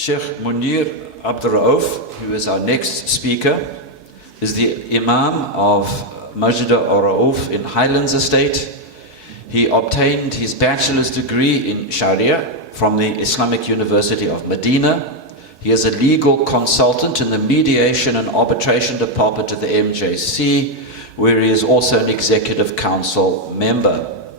Sheikh Munir Abduroaf, who is our next speaker, is the Imam of Masjid al-Rauf in Highlands Estate. He obtained his bachelor's degree in Sharia from the Islamic University of Medina. He is a legal consultant in the Mediation and Arbitration Department of the MJC, where he is also an Executive Council member.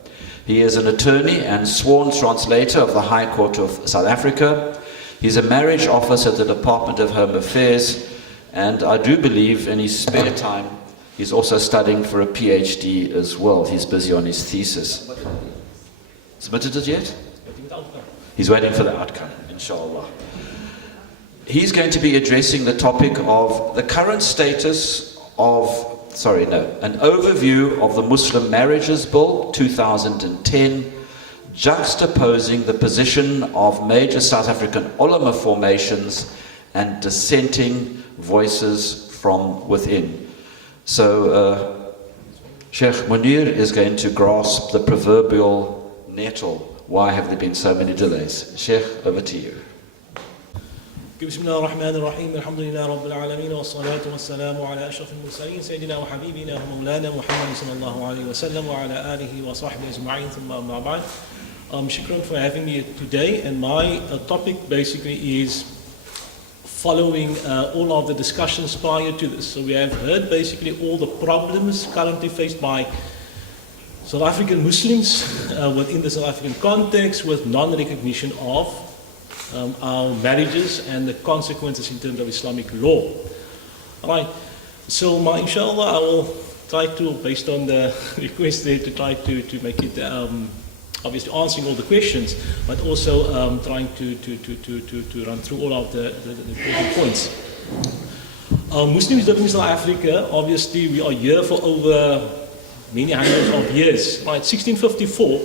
He is an attorney and sworn translator of the High Court of South Africa. He's a marriage officer at the Department of Home Affairs, and I do believe in his spare time he's also studying for a PhD as well. He's busy on his thesis. Submitted it yet? He's waiting for the outcome, inshallah. He's going to be addressing the topic of the current status of, an overview of the Muslim Marriages Bill 2010, juxtaposing the position of major South African ulama formations and dissenting voices from within. So Sheikh Munir is going to grasp the proverbial nettle. Why have there been so many delays? Sheikh, over to you. بسم الله الرحمن الرحيم الحمد لله رب العالمين والصلاة والسلام على أشرف المرسلين سيدنا وحبيبنا ومولانا محمد صلى الله عليه وسلم وعلى آله وصحبه أجمعين ثم أما بعد. Shukran for having me today, and my topic basically is following all of the discussions prior to this. So we have heard basically all the problems currently faced by South African Muslims within the South African context with non-recognition of our marriages and the consequences in terms of Islamic law. Alright, so inshallah I will try to, based on the request there, to try to make it obviously answering all the questions, but also trying to run through all of the important points. Muslims living in South Africa, obviously we are here for over many hundreds of years. Right, 1654,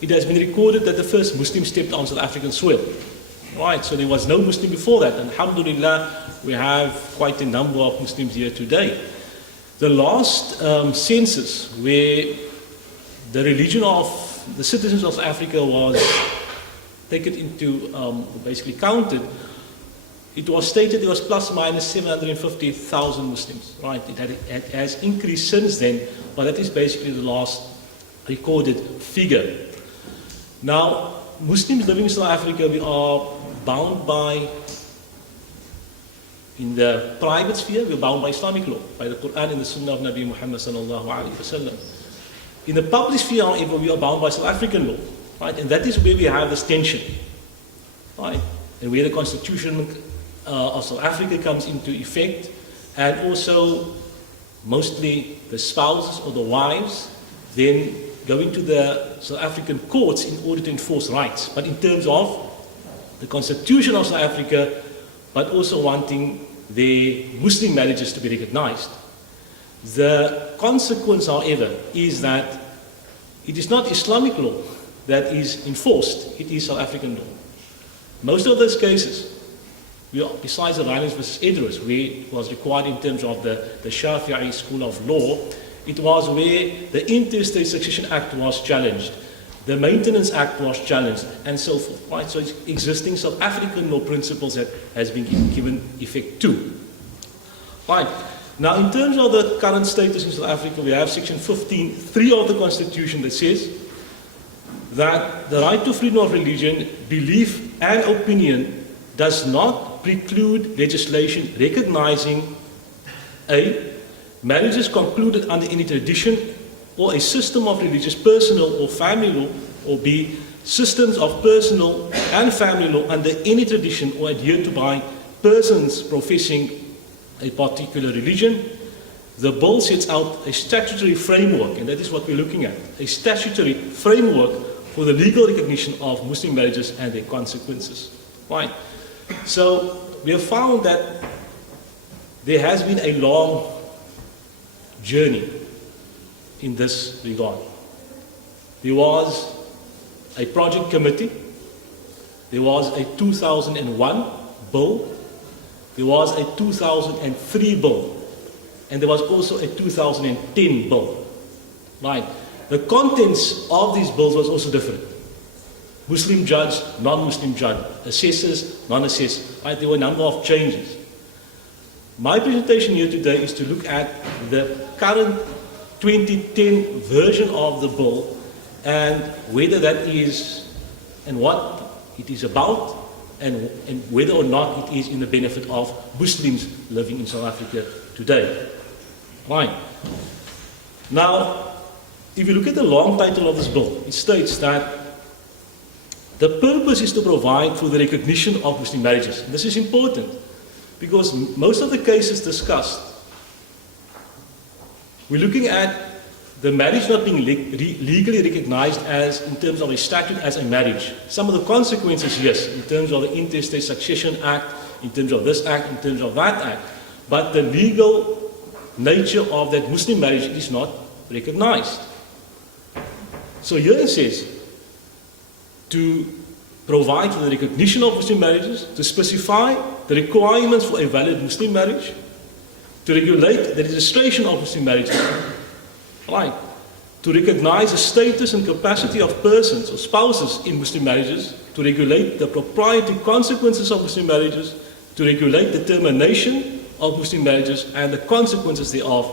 it has been recorded that the first Muslim stepped on South African soil. Right, so there was no Muslim before that, and alhamdulillah we have quite a number of Muslims here today. The last census where the religion of the citizens of South Africa was taken into, basically counted, it was stated there was plus minus 750,000 Muslims. Right, it has increased since then, but that is basically the last recorded figure. Now, Muslims living in South Africa, we are bound by, in the private sphere, we are bound by Islamic law, by the Quran and the Sunnah of Nabi Muhammad sallallahu alaihi wasallam. In the public sphere, however, we are bound by South African law, right? And that is where we have this tension, right? And where the Constitution of South Africa comes into effect, and also mostly the spouses or the wives then going to the South African courts in order to enforce rights. But in terms of the Constitution of South Africa, but also wanting their Muslim marriages to be recognized. The consequence, however, is that it is not Islamic law that is enforced, it is South African law. Most of those cases, besides the violence versus Edwards, where it was required in terms of the Shafi'i school of law, it was where the Interstate Succession Act was challenged, the Maintenance Act was challenged, and so forth. Right? So existing South African law principles that has been given effect to. Right. Now, in terms of the current status in South Africa, we have section 15(3) of the Constitution that says that the right to freedom of religion, belief and opinion does not preclude legislation recognizing A, marriages concluded under any tradition or a system of religious, personal or family law, or B, systems of personal and family law under any tradition or adhered to by persons professing a particular religion. The bill sets out a statutory framework, and that is what we're looking at, a statutory framework for the legal recognition of Muslim marriages and their consequences. Right. So we have found that there has been a long journey in this regard. There was a project committee, there was a 2001 bill, there was a 2003 bill, and there was also a 2010 bill. Right. The contents of these bills was also different. Muslim judge, non-Muslim judge, assessors, non-assessors, right? There were a number of changes. My presentation here today is to look at the current 2010 version of the bill and whether that is, and what it is about, and whether or not it is in the benefit of Muslims living in South Africa today. Right. Now, if you look at the long title of this bill, it states that the purpose is to provide for the recognition of Muslim marriages. And this is important because most of the cases discussed, we're looking at the marriage not being legally recognized as, in terms of a statute, as a marriage. Some of the consequences, yes, in terms of the Intestate Succession Act, in terms of this act, in terms of that act, but the legal nature of that Muslim marriage is not recognized. So here it says, to provide for the recognition of Muslim marriages, to specify the requirements for a valid Muslim marriage, to regulate the registration of Muslim marriages, right, to recognize the status and capacity of persons or spouses in Muslim marriages, to regulate the propriety consequences of Muslim marriages, to regulate the termination of Muslim marriages and the consequences thereof,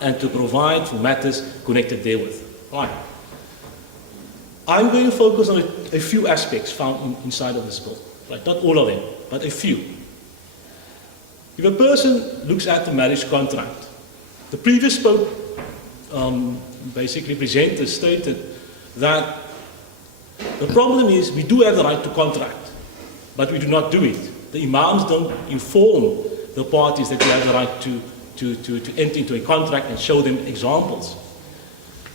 and to provide for matters connected therewith. Right. I'm going to focus on a few aspects found inside of this bill. Right? Not all of them, but a few. If a person looks at the marriage contract, the previous Pope basically stated that the problem is we do have the right to contract, but we do not do it. The Imams don't inform the parties that they have the right to enter into a contract and show them examples.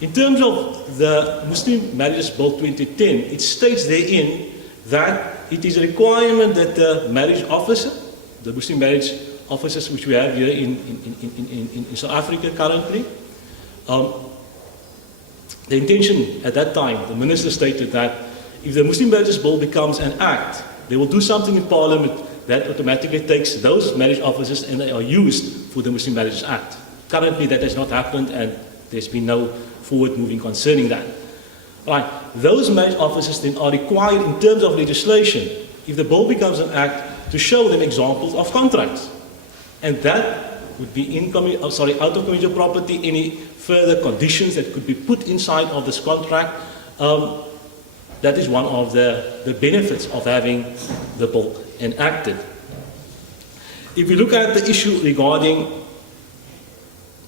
In terms of the Muslim Marriages Bill 2010, it states therein that it is a requirement that the marriage officer, the Muslim marriage officers which we have here in South Africa currently, the intention at that time, the minister stated that if the Muslim Marriages Bill becomes an act, they will do something in Parliament that automatically takes those marriage officers and they are used for the Muslim Marriages Act. Currently that has not happened and there's been no forward moving concerning that. Right. Those marriage officers then are required in terms of legislation, if the bill becomes an act, to show them examples of contracts. And that would be out of communal property, any further conditions that could be put inside of this contract. That is one of the benefits of having the bill enacted. If we look at the issue regarding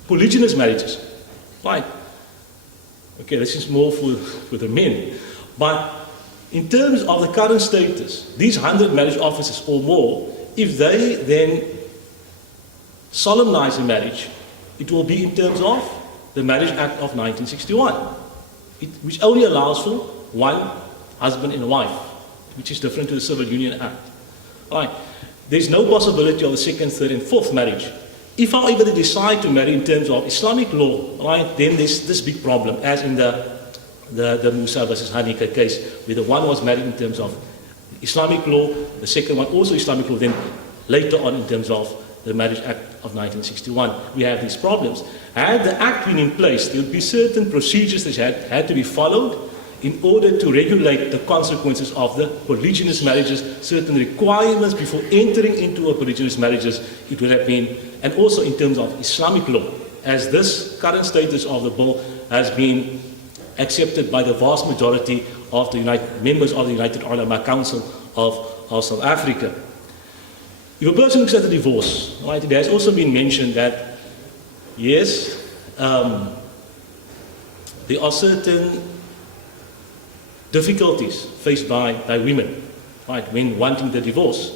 polygynous marriages, right? Okay, this is more for the men. But in terms of the current status, these 100 marriage officers or more, if they then solemnize a marriage, it will be in terms of the Marriage Act of 1961, which only allows for one husband and a wife, which is different to the Civil Union Act. Right. There's no possibility of the second, third, and fourth marriage. If, however, they decide to marry in terms of Islamic law, right, then there's this big problem, as in the Musa versus Hanika case, where the one was married in terms of Islamic law, the second one also Islamic law, then later on in terms of the Marriage Act of 1961, we have these problems. Had the Act been in place, there would be certain procedures that had to be followed in order to regulate the consequences of the polygynous marriages, certain requirements before entering into a polygynous marriages, it would have been, and also in terms of Islamic law, as this current status of the bill has been accepted by the vast majority of the members of the United Ulama Council of South Africa. If a person looks at the divorce, right, it has also been mentioned that, yes, there are certain difficulties faced by women, right, when wanting the divorce.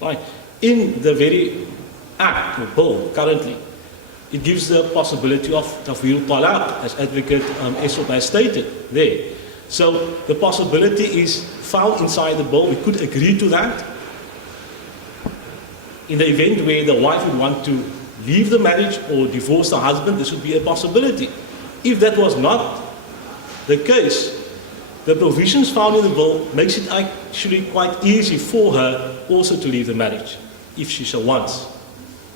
Right. In the very act or bill currently, it gives the possibility of tafwil talaq, as Advocate Esop has stated there. So the possibility is found inside the bill. We could agree to that. In the event where the wife would want to leave the marriage or divorce the husband, this would be a possibility. If that was not the case, the provisions found in the bill makes it actually quite easy for her also to leave the marriage, if she so wants,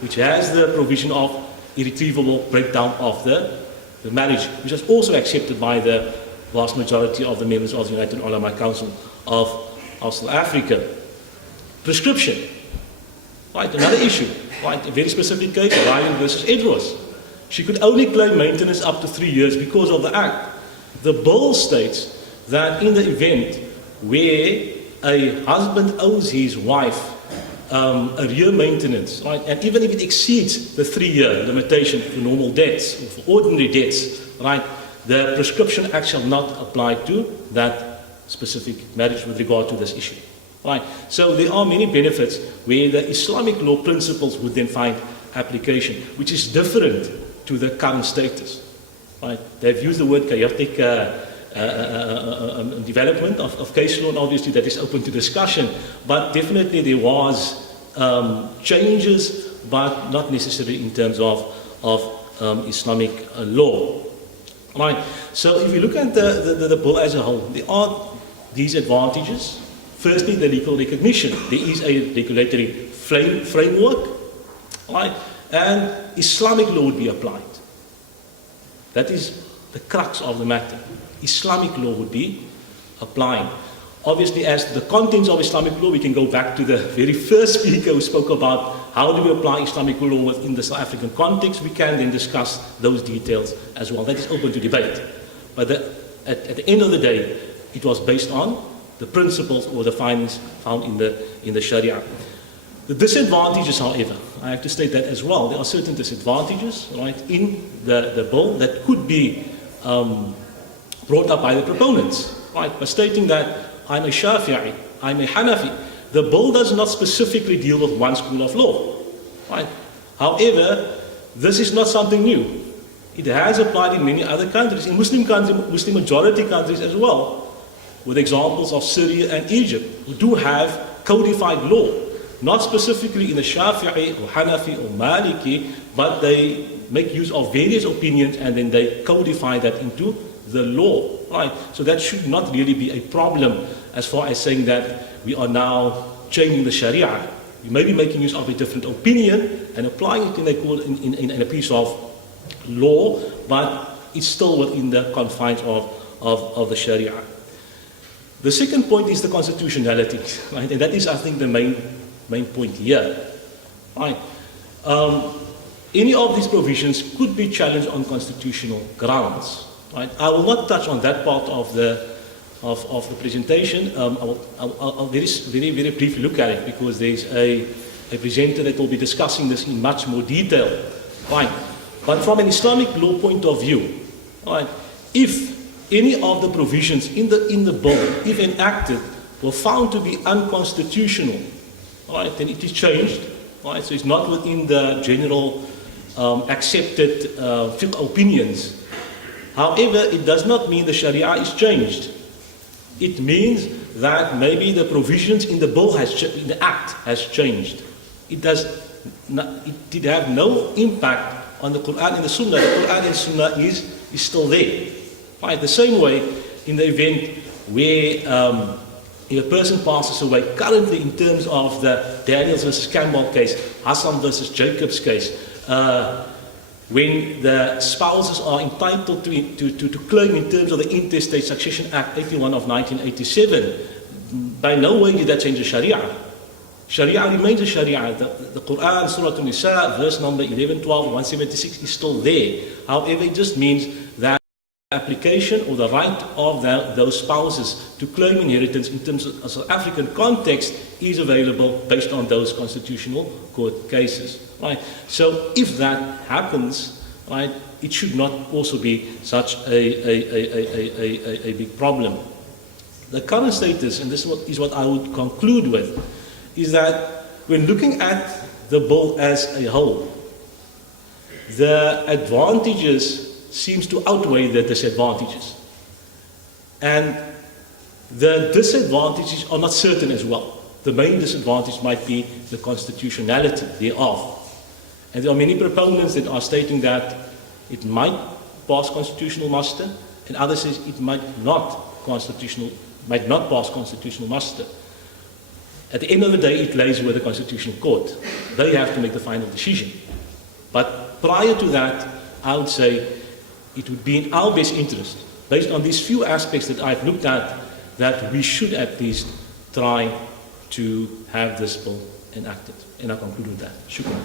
which has the provision of irretrievable breakdown of the marriage, which is also accepted by the vast majority of the members of the United Ulama Council of South Africa. Prescription, right, another issue, right, a very specific case, Ryan versus Edwards. She could only claim maintenance up to 3 years because of the Act. The bill states that in the event where a husband owes his wife arrear maintenance, right, and even if it exceeds the 3-year limitation for normal debts or for ordinary debts, right, the Prescription Act shall not apply to that specific marriage with regard to this issue. Right. So there are many benefits where the Islamic law principles would then find application, which is different to the current status. Right. They've used the word chaotic development of case law, and obviously that is open to discussion, but definitely there was changes, but not necessarily in terms of Islamic law. Right. So if you look at the bill as a whole, there are these advantages. Firstly, the legal recognition. There is a regulatory framework, right, and Islamic law would be applied. That is the crux of the matter. Islamic law would be applying. Obviously, as to the contents of Islamic law, we can go back to the very first speaker who spoke about how do we apply Islamic law within the South African context. We can then discuss those details as well. That is open to debate. But at the end of the day, it was based on the principles or the findings found in the Sharia. The disadvantages, however, I have to state that as well. There are certain disadvantages, right, in the bill that could be brought up by the proponents, right, by stating that I'm a Shafi'i, I'm a Hanafi. The bill does not specifically deal with one school of law, right? However, this is not something new. It has applied in many other countries, in Muslim majority countries as well, with examples of Syria and Egypt, who do have codified law, not specifically in the Shafi'i or Hanafi or Maliki, but they make use of various opinions and then they codify that into the law, right? So that should not really be a problem as far as saying that we are now changing the Sharia. We may be making use of a different opinion and applying it in a piece of law, but it's still within the confines of the Sharia. The second point is the constitutionality, right? And that is, I think, the main point here, right? Any of these provisions could be challenged on constitutional grounds, right? I will not touch on that part of the presentation. I'll very briefly look at it because there's a presenter that will be discussing this in much more detail, right? But from an Islamic law point of view, right, if any of the provisions in the bill, if enacted, were found to be unconstitutional, right, then it is changed, right? So it's not within the general accepted fiqh opinions. However, it does not mean the Sharia is changed. It means that maybe the provisions in the bill in the Act has changed. It did have no impact on the Quran and the Sunnah. The Quran and Sunnah is still there. Right, the same way in the event where if a person passes away, currently in terms of the Daniels versus Campbell case, Hassan versus Jacobs case, when the spouses are entitled to claim in terms of the Interstate Succession Act 81 of 1987, by no way did that change the Sharia. Sharia remains the Sharia. The Quran, Surah An-Nisa, verse number 11, 12, 176 is still there. However, it just means that application or the right of those spouses to claim inheritance in terms of a South African context is available based on those constitutional court cases, right? So if that happens, right, it should not also be such a big problem. The current status, and this is what I would conclude with, is that when looking at the bill as a whole, the advantages seems to outweigh the disadvantages. And the disadvantages are not certain as well. The main disadvantage might be the constitutionality thereof. And there are many proponents that are stating that it might pass constitutional muster, and others say it might not pass constitutional muster. At the end of the day, it lays with the Constitutional Court. They have to make the final decision. But prior to that, I would say it would be in our best interest, based on these few aspects that I've looked at, that we should at least try to have this bill enacted. And I conclude with that. Shukran.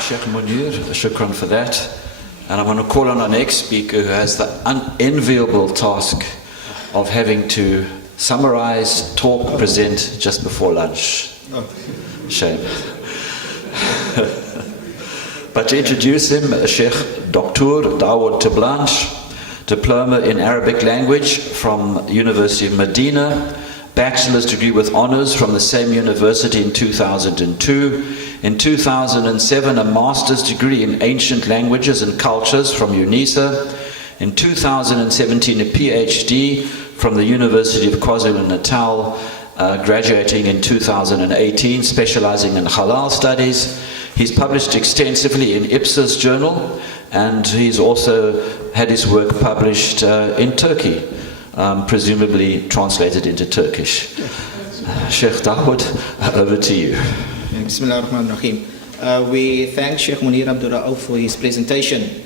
Sheikh Munir, shukran for that. And I'm going to call on our next speaker, who has the unenviable task of having to summarize, talk, present just before lunch. Shame. But to introduce him, Sheikh Dr. Dawood Terblanche, Diploma in Arabic Language from University of Medina, Bachelor's degree with honors from the same university in 2002. In 2007, a Master's degree in Ancient Languages and Cultures from UNISA. In 2017, a PhD from the University of KwaZulu-Natal, graduating in 2018, specializing in halal studies. He's published extensively in IPSA's journal, and he's also had his work published in Turkey, presumably translated into Turkish. Sheikh Dawood, over to you. Bismillah ar-Rahman ar-Rahim. We thank Sheikh Munir Abduroaf for his presentation.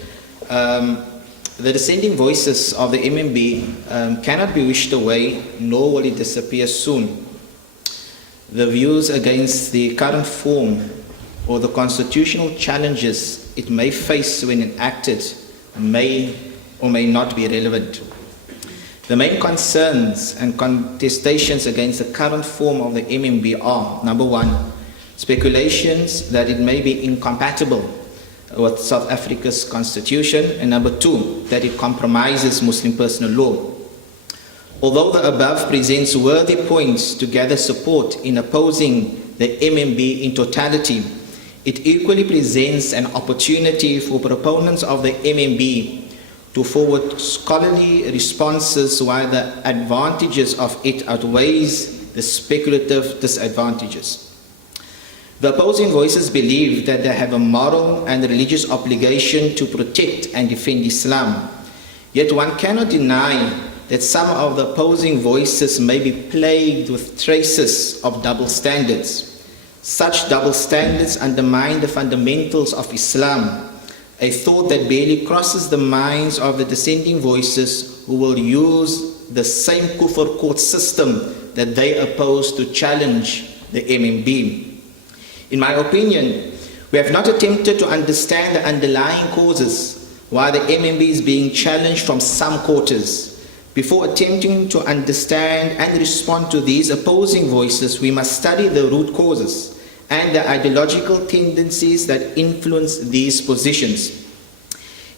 The descending voices of the MMB cannot be wished away, nor will it disappear soon. The views against the current form or the constitutional challenges it may face when enacted may or may not be relevant. The main concerns and contestations against the current form of the MMB are, number one, speculations that it may be incompatible with South Africa's constitution, and number two, that it compromises Muslim personal law. Although the above presents worthy points to gather support in opposing the MMB in totality, it equally presents an opportunity for proponents of the MMB to forward scholarly responses while the advantages of it outweighs the speculative disadvantages. The opposing voices believe that they have a moral and religious obligation to protect and defend Islam. Yet one cannot deny that some of the opposing voices may be plagued with traces of double standards. Such double standards undermine the fundamentals of Islam, a thought that barely crosses the minds of the dissenting voices who will use the same kufr court system that they oppose to challenge the MMB. In my opinion, we have not attempted to understand the underlying causes why the MMB is being challenged from some quarters. Before attempting to understand and respond to these opposing voices, we must study the root causes and the ideological tendencies that influence these positions.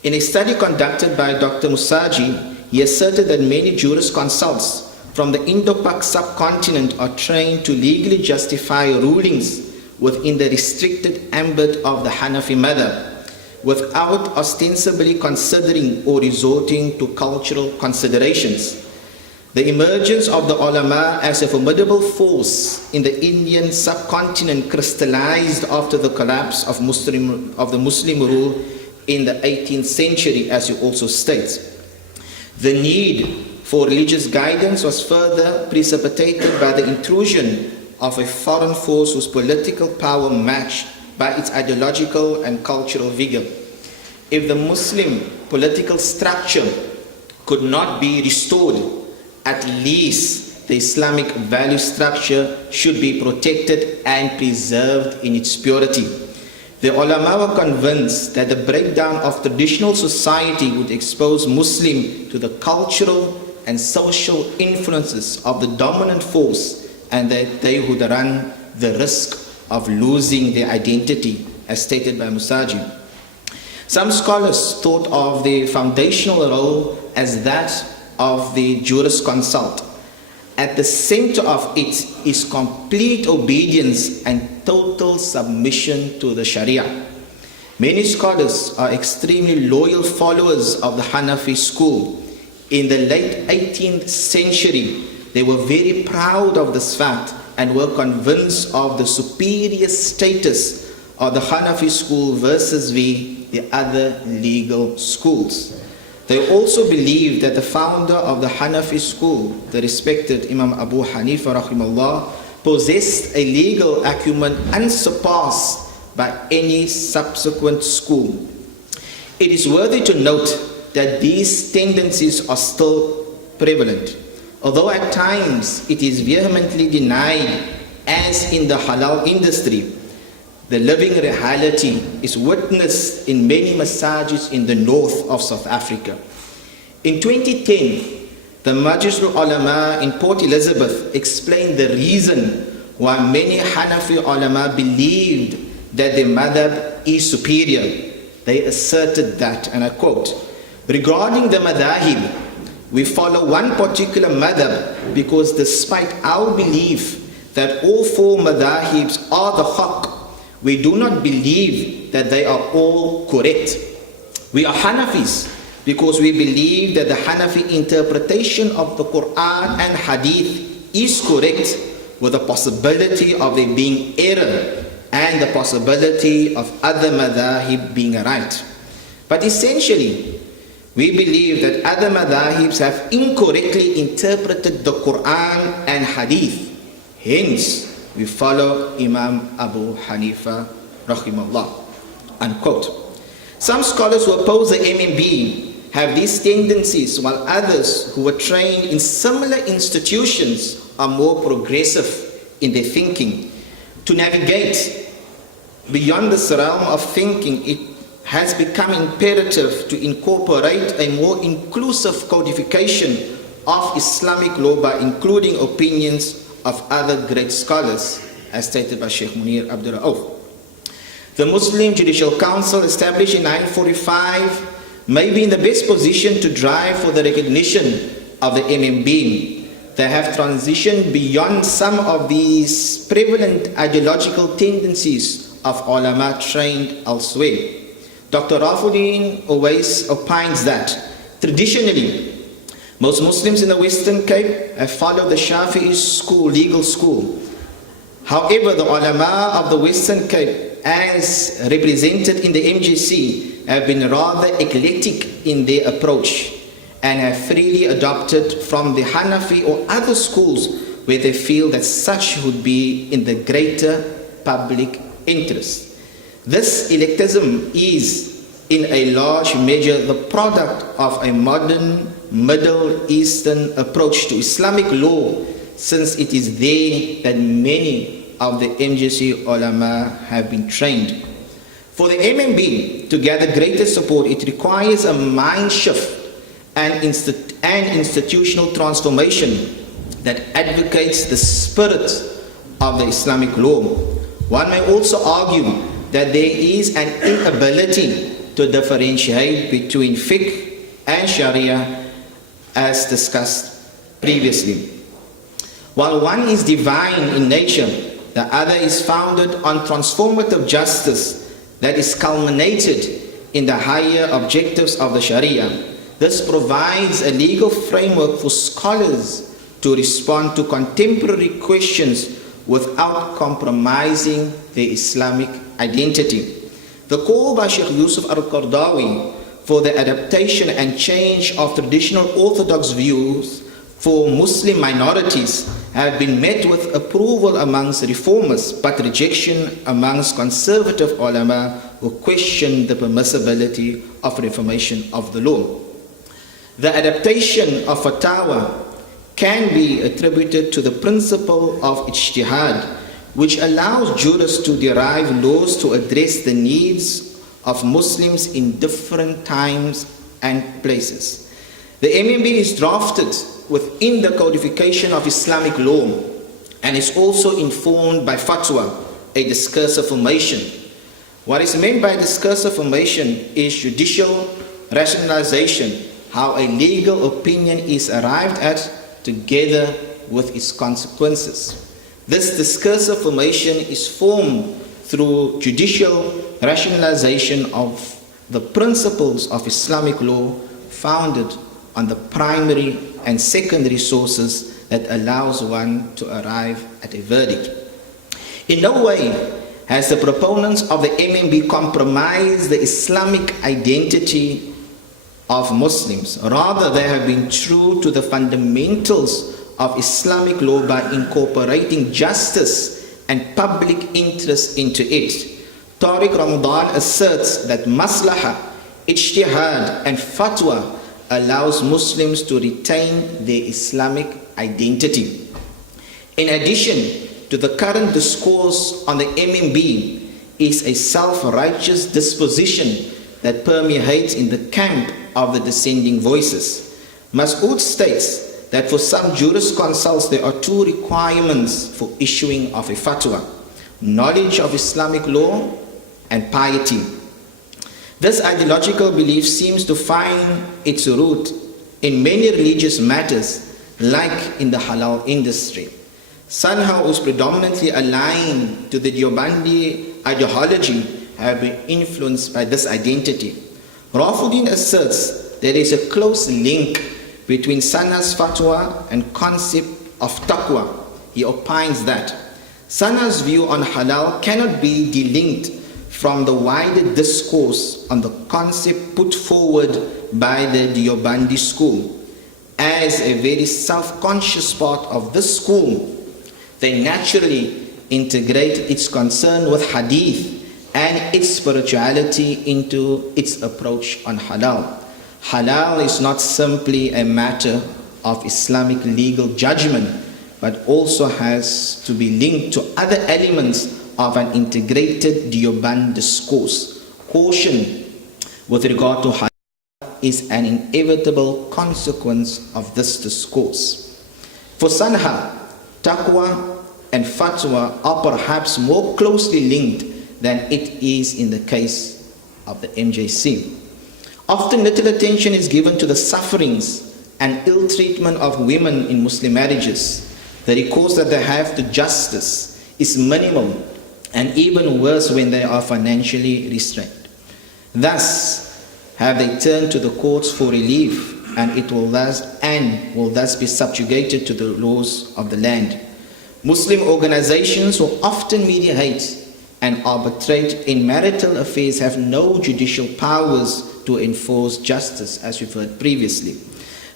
In a study conducted by Dr. Musaji, he asserted that many jurisconsults from the Indo-Pak subcontinent are trained to legally justify rulings within the restricted ambit of the Hanafi madhab, without ostensibly considering or resorting to cultural considerations. The emergence of the ulama as a formidable force in the Indian subcontinent crystallized after the collapse of the Muslim rule in the 18th century, as you also state. The need for religious guidance was further precipitated by the intrusion of a foreign force whose political power matched by its ideological and cultural vigor. If the Muslim political structure could not be restored, at least the Islamic value structure should be protected and preserved in its purity. The ulama were convinced that the breakdown of traditional society would expose Muslims to the cultural and social influences of the dominant force, and that they would run the risk of losing their identity, as stated by Musaji. Some scholars thought of the foundational role as that of the jurisconsult. At the center of it is complete obedience and total submission to the Sharia. Many scholars are extremely loyal followers of the Hanafi school. In the late 18th century, they were very proud of this fact and were convinced of the superior status of the Hanafi school versus the other legal schools. They also believed that the founder of the Hanafi school, the respected Imam Abu Hanifa rahimahullah, possessed a legal acumen unsurpassed by any subsequent school. It is worthy to note that these tendencies are still prevalent. Although at times it is vehemently denied, as in the halal industry, the living reality is witnessed in many masajids in the north of South Africa. In 2010, the Majlis al-Ulama in Port Elizabeth explained the reason why many Hanafi ulama believed that their madhab is superior. They asserted that, and I quote, "Regarding the madhahib, we follow one particular madhab because despite our belief that all four madhahibs are the haqq, we do not believe that they are all correct. We are Hanafis because we believe that the Hanafi interpretation of the Quran and Hadith is correct, with the possibility of there being error and the possibility of other madhahib being right. But essentially, we believe that other madhahibs have incorrectly interpreted the Quran and Hadith. Hence, we follow Imam Abu Hanifa rahimahullah." Unquote. Some scholars who oppose the MMB have these tendencies, while others who were trained in similar institutions are more progressive in their thinking. To navigate beyond this realm of thinking, it has become imperative to incorporate a more inclusive codification of Islamic law by including opinions of other great scholars, as stated by Sheikh Munir Abduroaf. The Muslim Judicial Council, established in 1945, may be in the best position to drive for the recognition of the MMB. They have transitioned beyond some of these prevalent ideological tendencies of ulama trained elsewhere. Dr. Rafuddin always opines that traditionally, most Muslims in the Western Cape have followed the Shafi'i school, legal school. However, the ulama of the Western Cape, as represented in the MJC, have been rather eclectic in their approach and have freely adopted from the Hanafi or other schools where they feel that such would be in the greater public interest. This eclecticism is in a large measure the product of a modern Middle Eastern approach to Islamic law, since it is there that many of the MJC ulama have been trained. For the MMB to gather greater support, it requires a mind shift and institutional transformation that advocates the spirit of the Islamic law. One may also argue that there is an inability to differentiate between fiqh and sharia, as discussed previously. While one is divine in nature, the other is founded on transformative justice that is culminated in the higher objectives of the sharia. This provides a legal framework for scholars to respond to contemporary questions without compromising their Islamic identity. The call by Sheikh Yusuf al-Qardawi for the adaptation and change of traditional orthodox views for Muslim minorities have been met with approval amongst reformers, but rejection amongst conservative ulama who question the permissibility of reformation of the law. The adaptation of fatwa can be attributed to the principle of ijtihad, which allows jurists to derive laws to address the needs of Muslims in different times and places. The MMB is drafted within the codification of Islamic law and is also informed by fatwa, a discursive formation. What is meant by discursive formation is judicial rationalization, how a legal opinion is arrived at together with its consequences. This discursive formation is formed through judicial rationalization of the principles of Islamic law founded on the primary and secondary sources that allows one to arrive at a verdict. In no way has the proponents of the MMB compromised the Islamic identity of Muslims. Rather, they have been true to the fundamentals of Islamic law by incorporating justice and public interest into it. Tariq Ramadan asserts that maslahah ijtihad and fatwa allows Muslims to retain their Islamic identity. In addition to the current discourse on the MMB is a self-righteous disposition that permeates in the camp of the dissenting voices. Mas'ud states that for some jurisconsults there are two requirements for issuing of a fatwa: knowledge of Islamic law and piety. This ideological belief seems to find its root in many religious matters, like in the halal industry. SANZAF, who is predominantly aligned to the Deobandi ideology, have been influenced by this identity. Rafuddin asserts there is a close link between SANZAF's fatwa and concept of taqwa. He opines that SANZAF's view on halal cannot be delinked from the wider discourse on the concept put forward by the Deobandi school. As a very self-conscious part of this school, they naturally integrate its concern with hadith and its spirituality into its approach on halal. Halal is not simply a matter of Islamic legal judgment, but also has to be linked to other elements of an integrated Deoband discourse. Caution with regard to halal is an inevitable consequence of this discourse. For SANZAF, taqwa and fatwa are perhaps more closely linked than it is in the case of the MJC. Often little attention is given to the sufferings and ill treatment of women in Muslim marriages. The recourse that they have to justice is minimal, and even worse when they are financially restrained. Thus have they turned to the courts for relief, and will thus be subjugated to the laws of the land. Muslim organizations who often mediate and arbitrate in marital affairs have no judicial powers to enforce justice, as we've heard previously.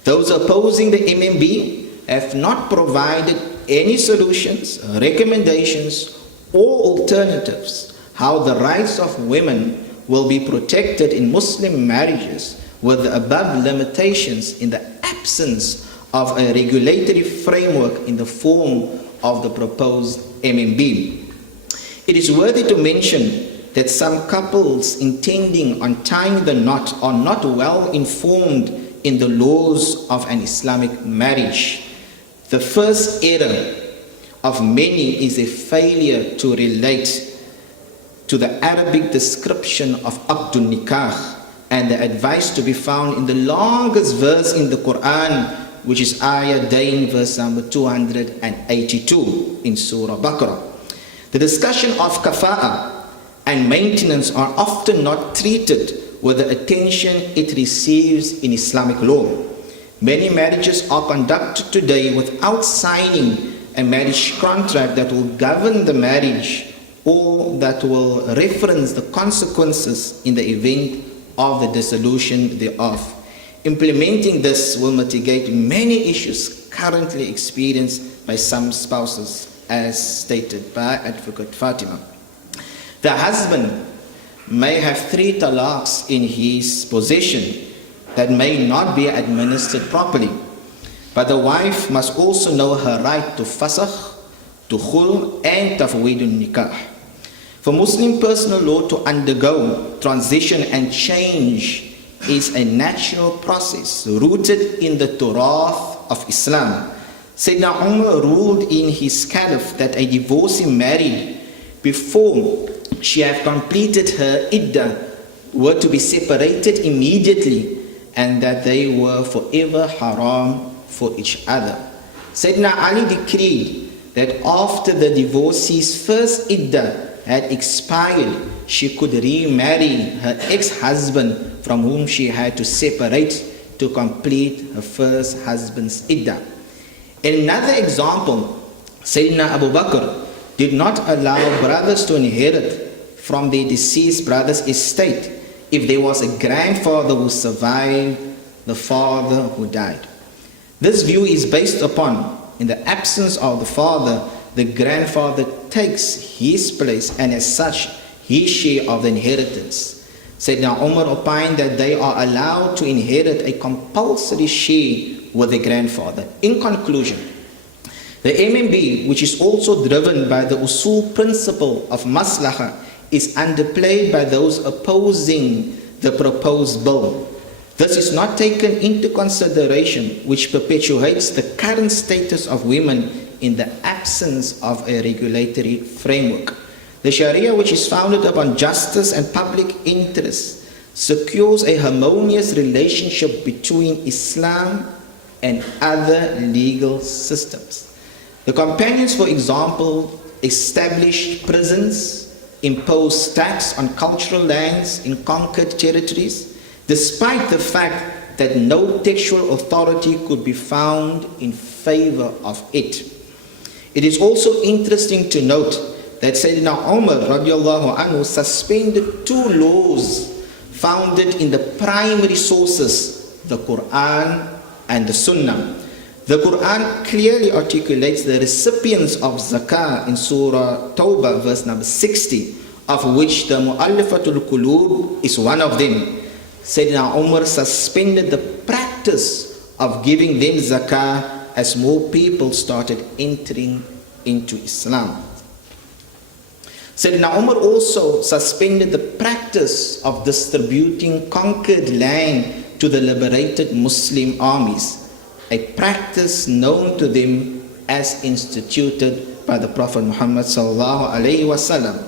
Those opposing the MMB have not provided any solutions, recommendations, or alternatives how the rights of women will be protected in Muslim marriages with the above limitations in the absence of a regulatory framework in the form of the proposed MMB. It is worthy to mention that some couples intending on tying the knot are not well informed in the laws of an Islamic marriage. The first error of many is a failure to relate to the Arabic description of Abdul Nikah and the advice to be found in the longest verse in the Quran, which is Ayah Dain, verse number 282 in Surah Baqarah. The discussion of kafa'ah and maintenance are often not treated with the attention it receives in Islamic law. Many marriages are conducted today without signing a marriage contract that will govern the marriage or that will reference the consequences in the event of the dissolution thereof. Implementing this will mitigate many issues currently experienced by some spouses, as stated by Advocate Fatima. The husband may have 3 talaqs in his possession that may not be administered properly, but the wife must also know her right to fasakh, to khul, and tafweedun nikah. For Muslim personal law to undergo transition and change is a natural process rooted in the Turath of Islam. Sayyidina Umar ruled in his caliph that a divorcee married before she had completed her iddah were to be separated immediately and that they were forever haram for each other. Sayyidina Ali decreed that after the divorcee's first iddah had expired, she could remarry her ex-husband from whom she had to separate to complete her first husband's iddah. In another example, Sayyidina Abu Bakr did not allow brothers to inherit from their deceased brother's estate if there was a grandfather who survived the father who died. This view is based upon, in the absence of the father, the grandfather takes his place and as such his share of the inheritance. Sayyidina Umar opined that they are allowed to inherit a compulsory share with their grandfather. In conclusion, the MMB, which is also driven by the usul principle of maslahah, is underplayed by those opposing the proposed bill. This is not taken into consideration, which perpetuates the current status of women in the absence of a regulatory framework. The Sharia, which is founded upon justice and public interest, secures a harmonious relationship between Islam and other legal systems. The companions, for example, established prisons, imposed tax on cultural lands in conquered territories, despite the fact that no textual authority could be found in favor of it. It is also interesting to note that Sayyidina Umar radiallahu anhu suspended two laws founded in the primary sources, the Quran and the Sunnah. The Quran clearly articulates the recipients of zakah in Surah Tawbah, verse number 60, of which the Mu'allifatul Qulub is one of them. Sayyidina Umar suspended the practice of giving them zakah as more people started entering into Islam. Sayyidina Umar also suspended the practice of distributing conquered land to the liberated Muslim armies, a practice known to them as instituted by the Prophet Muhammad sallallahu alaihi wasallam.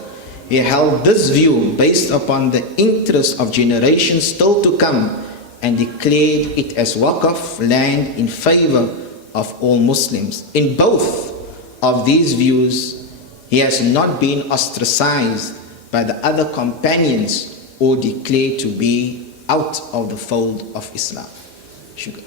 He held this view based upon the interest of generations still to come and declared it as waqf land in favor of all Muslims. In both of these views, he has not been ostracized by the other companions or declared to be out of the fold of Islam. Shukran.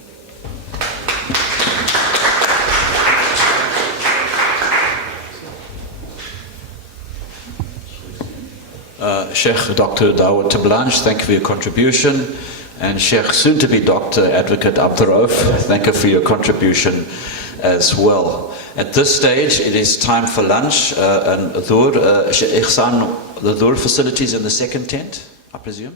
Sheikh Dr. Dawood Terblanche, thank you for your contribution. And Sheikh, soon to be Dr. Advocate Abduroaf, thank you for your contribution as well. At this stage, it is time for lunch and Dhuhr. Sheikh Ihsan, the Dhuhr facilities in the second tent, I presume?